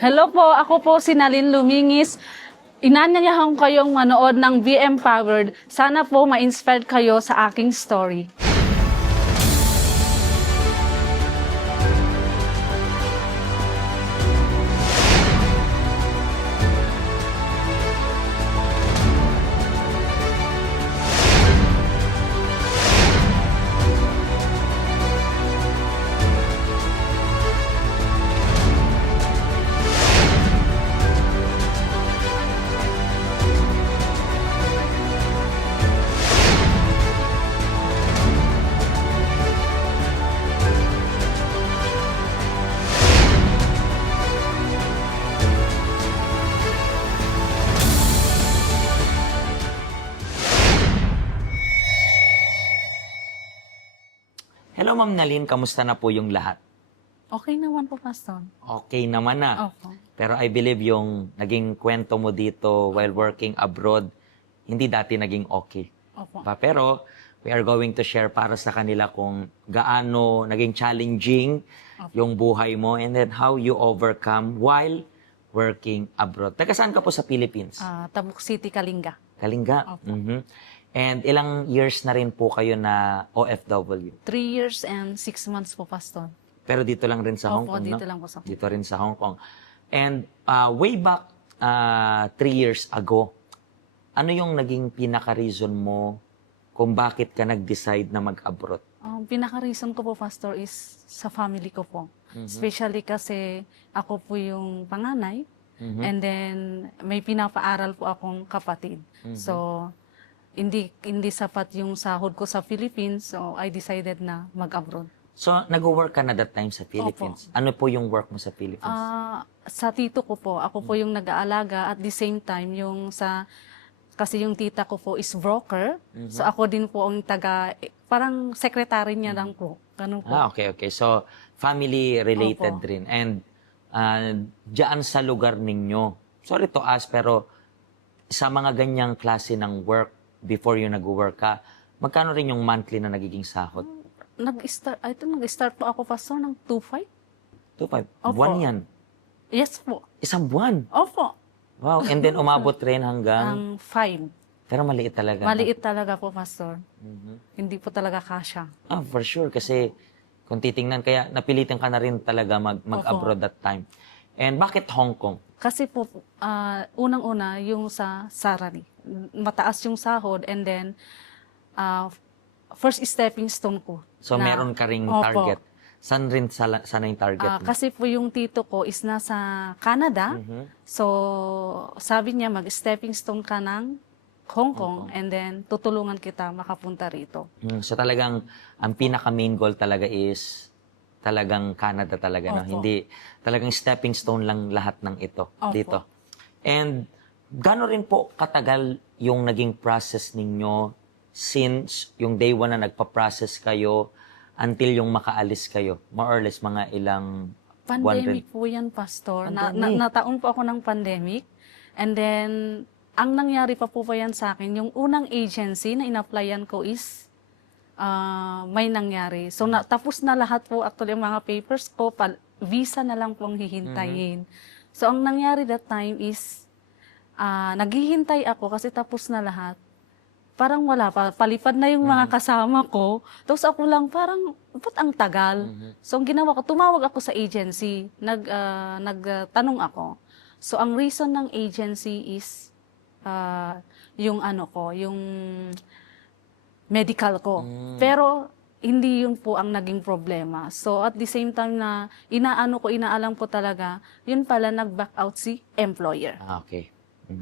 Hello po, ako po si Nalin Lumingis. Inanyayahan ko kayong manood ng VM Powered. Sana po ma-inspired kayo sa aking story. Hello, Ma'am Nalin. Kamusta na po yung lahat? Okay naman po, Pastor. Okay naman na. Opo. Pero I believe yung naging kwento mo dito while working abroad, hindi dati naging okay. Opo. Pero we are going to share para sa kanila kung gaano naging challenging yung buhay mo and then how you overcome while working abroad. Taga saan ka po sa Philippines? Tabuk City, Kalinga. Kalinga? Opo. Mhm. And ilang years na rin po kayo na OFW? 3 years and 6 months po, Pastor. Pero dito lang rin sa Hong Opo, Kong, dito no? lang po sa Dito rin sa Hong Kong. And way back 3 years ago, ano yung naging pinaka-reason mo kung bakit ka nag-decide na mag-abroad? Ang pinaka-reason ko po, Pastor, is sa family ko po. Especially kasi ako po yung panganay. And then may pinapaaral po akong kapatid. So, hindi sapat yung sahod ko sa Philippines, so I decided na mag-abroad. So, nag-work ka na that time sa Philippines. Ano po yung work mo sa Philippines? Sa tito ko po, ako po yung nag-aalaga at the same time kasi yung tita ko po is broker. So ako din po ang parang secretary niya lang po. Ganun po. Okay. So, family-related Opo. rin. And diyan sa lugar ninyo, sorry to ask, pero sa mga ganyang klase ng work, before you nag-work ka, magkano rin yung monthly na nagiging sahod? Nag-start po ako, Pastor, ng 2.5. 2.5? Opo. Buwan yan? Yes po. Isang buwan? Opo. Wow. And then umabot rin hanggang... Ang 5. Pero maliit talaga. Maliit talaga po, Pastor. Hindi po talaga kasya. For sure. Kasi kung titingnan, kaya napilitan ka na rin talaga mag-abroad that time. And bakit Hong Kong? Kasi po, unang-una, yung sa salary. Mataas yung sahod and then first stepping stone ko. So meron ka ring Opo. target. Saan rin sana yung target mo? Kasi po yung tito ko is nasa Canada. So sabi niya mag-stepping stone ka ng Hong Kong and then tutulungan kita makapunta rito. So talagang ang pinaka-main goal talaga is talagang Canada talaga. No? Opo. Hindi, talagang stepping stone lang lahat ng ito Opo. dito. And gano'n rin po katagal yung naging process ninyo since yung day one na nagpa-process kayo until yung makaalis kayo? More or less, mga ilang buwan rin? Pandemic po yan, Pastor. Pandemic. Nataon po ako ng pandemic. And then, ang nangyari pa po yan sa akin, yung unang agency na in-applyan ko is may nangyari. So, tapos na lahat po actually yung mga papers ko, visa na lang pong hihintayin. So, ang nangyari that time is, naghihintay ako kasi tapos na lahat. Parang wala pa. Palipad na yung mga kasama ko. Tapos ako lang parang, ba't ang tagal? So, ang ginawa ko, tumawag ako sa agency. Nagtanong ako. So, ang reason ng agency is, yung medical ko. Pero, hindi yun po ang naging problema. So, at the same time na inaalam ko talaga, yun pala nag-back out si employer. Okay.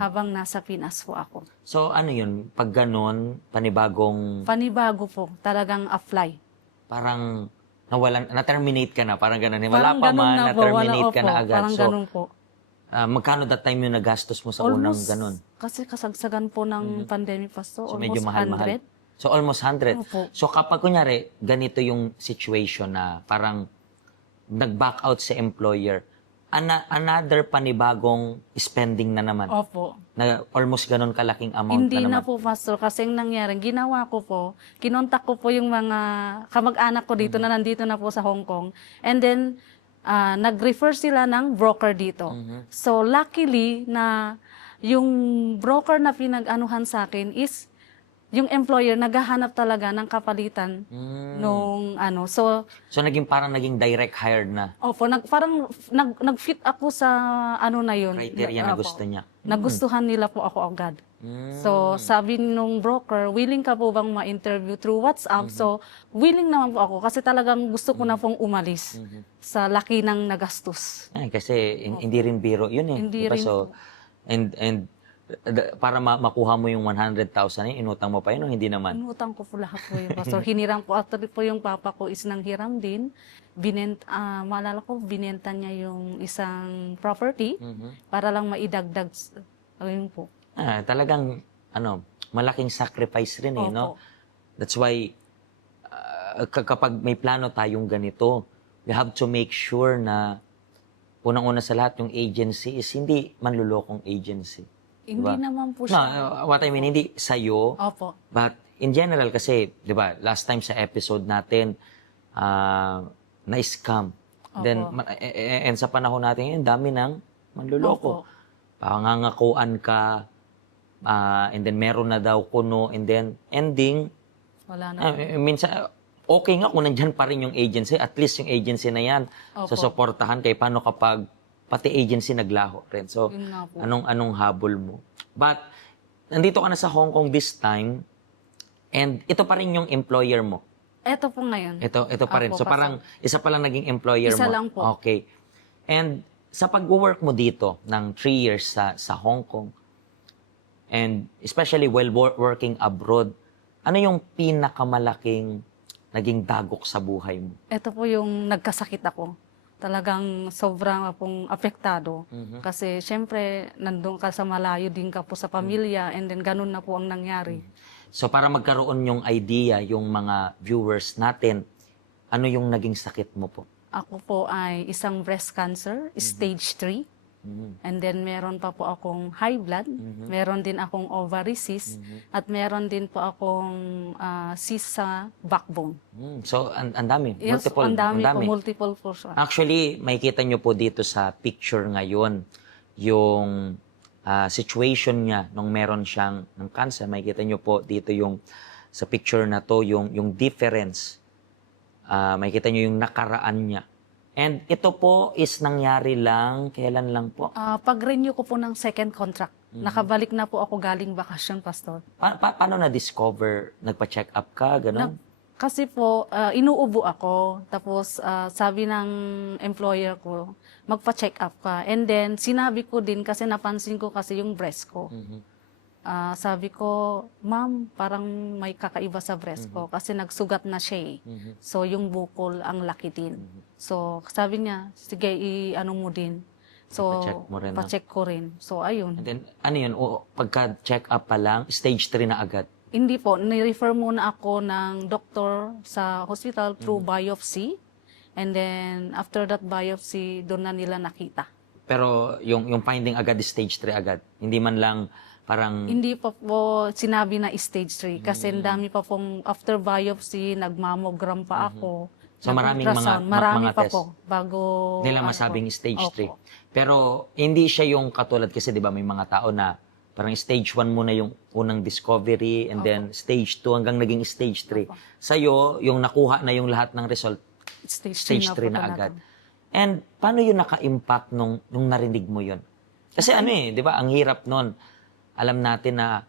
Habang nasa Pinas po ako. So ano yun? Pag ganun, Panibago po, talagang apply. parang na-terminate ka na, parang ganun. Wala Parang pa ganun man, na po, na-terminate ka opo, na agad. Parang So, ganun po. magkano that time yung nagastos mo sa unang ganun? Kasi kasagsagan po ng pandemic, Pastor, So, almost medyo mahal-mahal. 100. So, almost 100. Opo. So, kapag kunyari, ganito yung situation na parang nag-back out si employer, another panibagong spending na naman. Opo. Na almost ganun kalaking amount Hindi na na naman. po, Pastor, kasi ang nangyari, ginawa ko po, kinontak ko po yung mga kamag-anak ko dito na nandito na po sa Hong Kong. And then, nag-refer sila ng broker dito. So, luckily na yung broker na pinag-anuhan sa akin is yung employer naghahanap talaga ng kapalitan nung ano. So, So, parang naging direct hired na opo, nag-fit ako sa ano na yun. criteria na Opo. gusto niya. Nagustuhan nila po ako agad. So, sabi nung broker, willing ka po bang ma-interview through WhatsApp? So, willing naman po ako kasi talagang gusto ko na pong umalis sa laki ng nagastos. Ay, kasi hindi rin biro yun eh. Hindi Diba? rin So, po. and para makuha mo yung 100,000 inutang mo pa yun o hindi naman? Inutang ko po lahat po yung pastor. Hinirang po, actually po yung papa ko is nang hiram din. Maalala ko, binenta niya yung isang property para lang maidagdag. Ayun po. Talagang, malaking sacrifice rin eh, no? Opo. That's why, kapag may plano tayong ganito, we have to make sure na, unang-una sa lahat, yung agency is hindi manlulokong agency. Hindi Diba? naman po No, siya. what I mean, hindi sa'yo, Opo. but in general kasi, di ba, last time sa episode natin, na-scam. Then, and sa panahon natin ngayon, dami ng manluloko. Opo. Pangangakuan ka, and then meron na daw kuno, and then ending, Wala na. minsan, okay nga kung nandyan pa rin yung agency, at least yung agency na yan, Opo. susuportahan kay paano kapag pati agency naglaho rin. So, Yun nga po. anong habol mo? But, nandito ka na sa Hong Kong this time, and ito pa rin yung employer mo. Eto po ngayon. Ito pa rin. Opo, So, parang isa pa lang naging employer Isa mo. lang po. Okay. And sa pag-work mo dito ng 3 years sa Hong Kong, and especially while working abroad, ano yung pinakamalaking naging dagok sa buhay mo? Ito po yung nagkasakit ako. Talagang sobrang pong apektado. Kasi syempre, nandun ka sa malayo din ka po sa pamilya and then ganun na po ang nangyari. So, para magkaroon yung idea, yung mga viewers natin, ano yung naging sakit mo po? Ako po ay isang breast cancer, stage 3. And then meron pa po akong high blood, meron din akong ovary cyst, at meron din po akong cyst sa backbone. So, ang dami. Yes, Multiple. ang dami ang po, multiple po siya. Actually, makikita nyo po dito sa picture ngayon, yung situation niya nung meron siyang ng cancer. Makikita nyo po dito yung sa picture na to, yung difference. Makikita nyo yung nakaraan niya. And ito po is nangyari lang, kailan lang po? Pag-renew ko po ng second contract, nakabalik na po ako galing bakasyon, Pastor. Paano na-discover? Nagpa-check up ka? Ganun? Kasi po, inuubo ako. Tapos, sabi ng employer ko, magpa-check up ka. And then, sinabi ko din kasi napansin ko kasi yung breast ko. Sabi ko, ma'am, parang may kakaiba sa breast ko kasi nagsugat na siya eh. So, yung bukol ang laki din. So, sabi niya, sige, i-ano mo din. So, Pa-check mo rin, no? pa-check ko rin. So, ayun. And then, ano yun? Pagka-check up pa lang, stage 3 na agad. Hindi po, ni-refer muna ako ng doktor sa hospital through biopsy. And then, after that biopsy, doon na nila nakita. Pero yung finding agad is stage 3 agad. Hindi man lang parang... Hindi pa po sinabi na stage 3 kasi ang dami pa pong after biopsy, nagmammogram pa ako. So maraming nag-ultrasound, mga marami test pa po bago nila ano masabing po. stage 3. Opo. Pero hindi siya yung katulad kasi 'di ba may mga tao na parang stage 1 muna yung unang discovery and then stage 2 hanggang naging stage 3. Sa'yo, yung nakuha na yung lahat ng result, stage 3 na agad. And paano yun naka-impact nung narinig mo yun? Kasi ano eh, 'di ba? Ang hirap nun. Alam natin na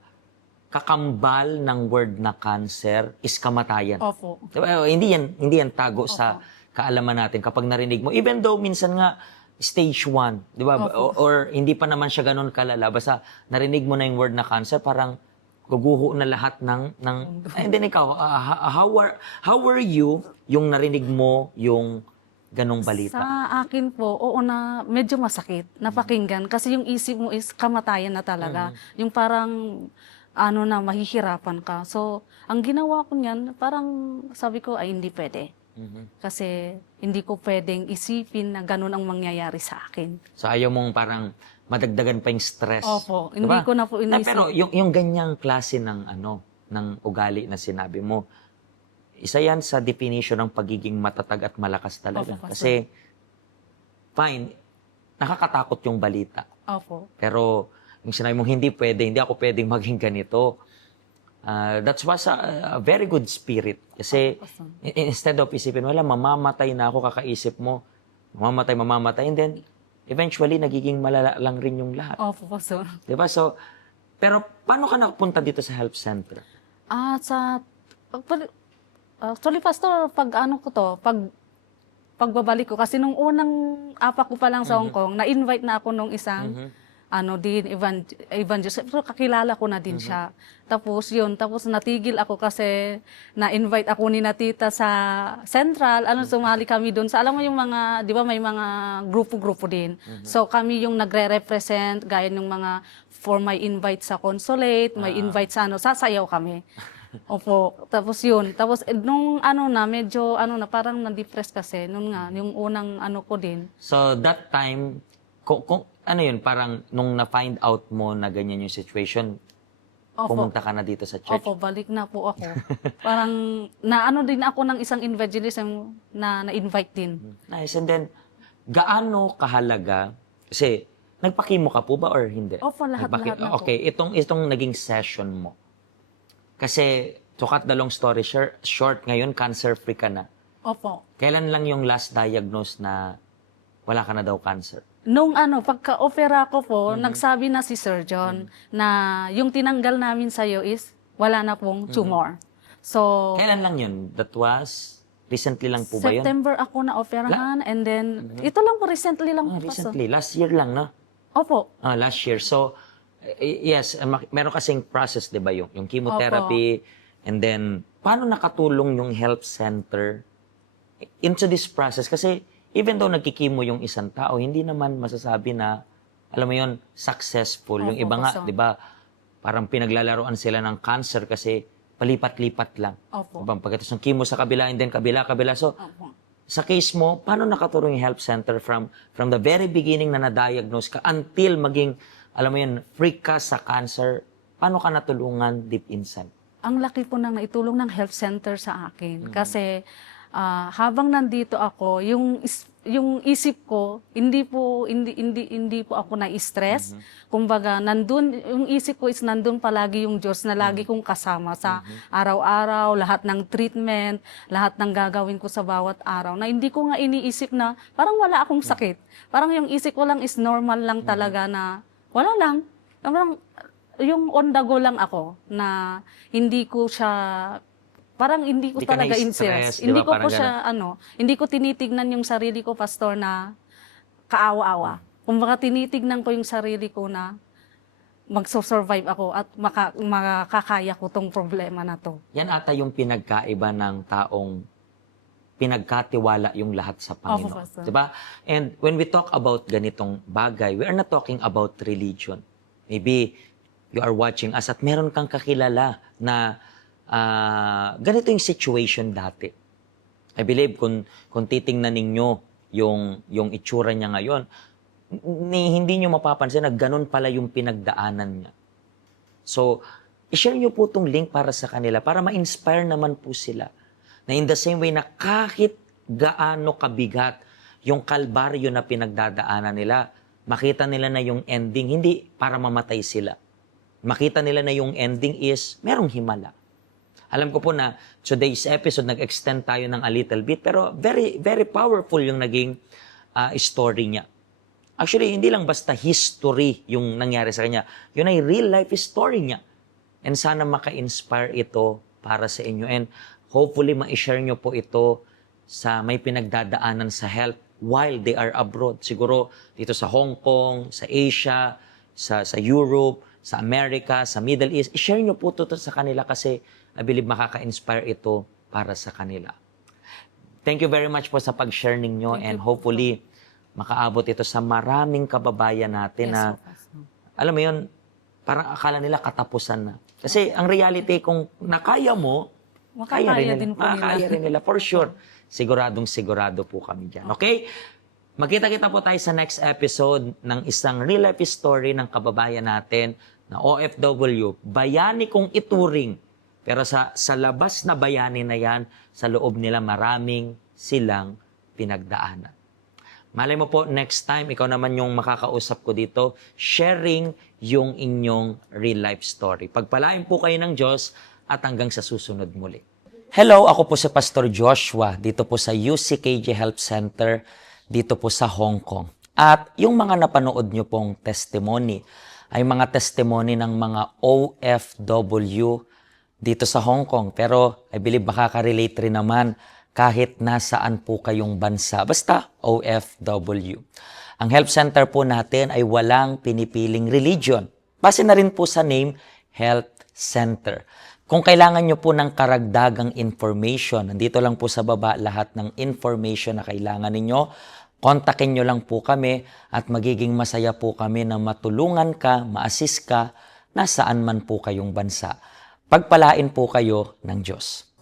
kakambal ng word na cancer is kamatayan. Opo. Diba? Hindi yan tago sa kaalaman natin kapag narinig mo. Even though minsan nga stage 1, 'di ba? Or hindi pa naman siya ganoon kalala, basta narinig mo na yung word na cancer, parang guguho na lahat ng and then ikaw, how were you yung narinig mo yung ganong balita? Sa akin po, oo na medyo masakit napakinggan kasi yung isip mo is kamatayan na talaga. Yung parang ano na mahihirapan ka. So, ang ginawa ko niyan, parang sabi ko ay hindi pwede. Kasi hindi ko pwedeng isipin na ganun ang mangyayari sa akin. So ayaw mong parang madagdagan pa yung stress. Opo, Diba? hindi ko na po inisip. Pero yung ganyang klase ng ng ugali na sinabi mo, isa yan sa definition ng pagiging matatag at malakas talaga. Opo, Kasi fine, nakakatakot yung balita. Opo. Pero yung sinabi mong hindi pwede, hindi ako pwedeng maging ganito. That was a very good spirit. Kasi Awesome. instead of isipin, wala, mamamatay na ako, kakaisip mo, mamamatay, and then eventually nagiging malala lang rin yung lahat. Opo, Pastor. Diba? So, pero paano ka nakapunta dito sa health center? Actually, Pastor, pagbabalik ko, kasi nung unang apak ko pa lang sa Hong Kong, na-invite na ako nung isang, evangelist. So, kakilala ko na din siya. Tapos natigil ako kasi na-invite ako ni Natita sa Central, sumali kami doon. Sa, alam mo yung mga, di ba may mga grupo-grupo din. So, kami yung nagre-represent, gaya ng mga, for my invite sa consulate, may invite sa sasayaw kami. Opo. Tapos nung medyo parang na-depress kasi nung yung unang ko din. So, that time, kung ano yun, parang nung na-find out mo na ganyan yung situation, Opo. pumunta ka na dito sa church? Opo, balik na po ako. Parang din ako ng isang evangelism na na-invite din. Nice. And then, gaano kahalaga, kasi nagpakimo ka po ba or hindi? Opo, lahat na po. Okay, itong naging session mo. Kasi, to cut the long story short, ngayon cancer-free ka na. Opo. Kailan lang yung last diagnose na wala ka na daw cancer? Nung pagka-opera ko po, nagsabi na si surgeon na yung tinanggal namin sa'yo is wala na pong tumor. So, Kailan lang yun? That was recently lang po ba yun? September ako na operahan and then, ito lang po, recently lang po. Recently. Last year lang, no? Opo. Last year. So, yes, meron kasing process, di ba, yung chemotherapy, and then, paano nakatulong yung health center into this process? Kasi, even though nagkikimo yung isang tao, hindi naman masasabi na, alam mo yun, successful. Yung iba nga, di ba, parang pinaglalaroan sila ng cancer kasi palipat-lipat lang. Opo. Diba? Pagkatapos ng chemo sa kabila, and then kabila. So, Opo. sa case mo, paano nakatulong yung health center from the very beginning na na-diagnose ka until maging, alam mo yun, free ka sa cancer, paano ka natulungan deep inside? Ang laki po nang naitulong ng health center sa akin. Kasi habang nandito ako, yung isip ko, hindi po ako na-stress. Kumbaga, yung isip ko is nandun palagi yung Diyos na lagi kong kasama sa araw-araw, lahat ng treatment, lahat ng gagawin ko sa bawat araw. Na hindi ko nga iniisip na parang wala akong sakit. Parang yung isip ko lang is normal lang talaga na wala lang. Parang yung on the go lang ako na hindi ko siya parang hindi ko Hindi ka talaga na-stress, interest. di ba? Hindi ko Parang po siya hindi ko tinitignan yung sarili ko, Pastor, na kaawa-awa. Kumbaga tinitignan ko yung sarili ko na magso-survive ako at makakaya ko tong problema na to. Yan ata yung pinagkaiba ng taong pinagkatiwala yung lahat sa Panginoon. Pastor. Diba? And when we talk about ganitong bagay, we are not talking about religion. Maybe you are watching us at meron kang kakilala na ganito yung situation dati. I believe kung titingnan ninyo yung itsura niya ngayon, hindi nyo mapapansin na ganun pala yung pinagdaanan niya. So, i-share nyo po itong link para sa kanila, para ma-inspire naman po sila. Na in the same way na kahit gaano kabigat yung kalbaryo na pinagdadaanan nila, makita nila na yung ending, hindi para mamatay sila. Makita nila na yung ending is merong himala. Alam ko po na today's episode, nag-extend tayo ng a little bit, pero very, very powerful yung naging story niya. Actually, hindi lang basta history yung nangyari sa kanya. Yun ay real life story niya. And sana maka-inspire ito para sa inyo. And hopefully, ma-share nyo po ito sa may pinagdadaanan sa health while they are abroad. Siguro dito sa Hong Kong, sa Asia, sa Europe, sa America, sa Middle East. I-share nyo po ito sa kanila kasi I believe makaka-inspire ito para sa kanila. Thank you very much po sa pag-share ninyo and hopefully makaabot ito sa maraming kababayan natin na, alam mo yun, parang akala nila katapusan na. Kasi ang reality, kung nakaya mo, makakaya rin nila. For sure. Sigurado po kami dyan. Okay? Magkita-kita po tayo sa next episode ng isang real life story ng kababayan natin na OFW. Bayani kong ituring. Pero sa labas na bayani na yan, sa loob nila maraming silang pinagdaanan. Malay mo po, next time, ikaw naman yung makakausap ko dito, sharing yung inyong real life story. Pagpalain po kayo ng Diyos at hanggang sa susunod muli. Hello, ako po si Pastor Joshua, dito po sa UCKJ Health Center, dito po sa Hong Kong. At yung mga napanood nyo pong testimony, ay mga testimony ng mga OFW dito sa Hong Kong. Pero I believe makaka-relate rin naman kahit nasaan po kayong bansa. Basta OFW. Ang health center po natin ay walang pinipiling religion. Base na rin po sa name, Health Center. Kung kailangan nyo po ng karagdagang information, nandito lang po sa baba lahat ng information na kailangan ninyo. Kontakin nyo lang po kami at magiging masaya po kami na matulungan ka, ma-assist ka, nasaan man po kayong bansa. Pagpalain po kayo ng Diyos.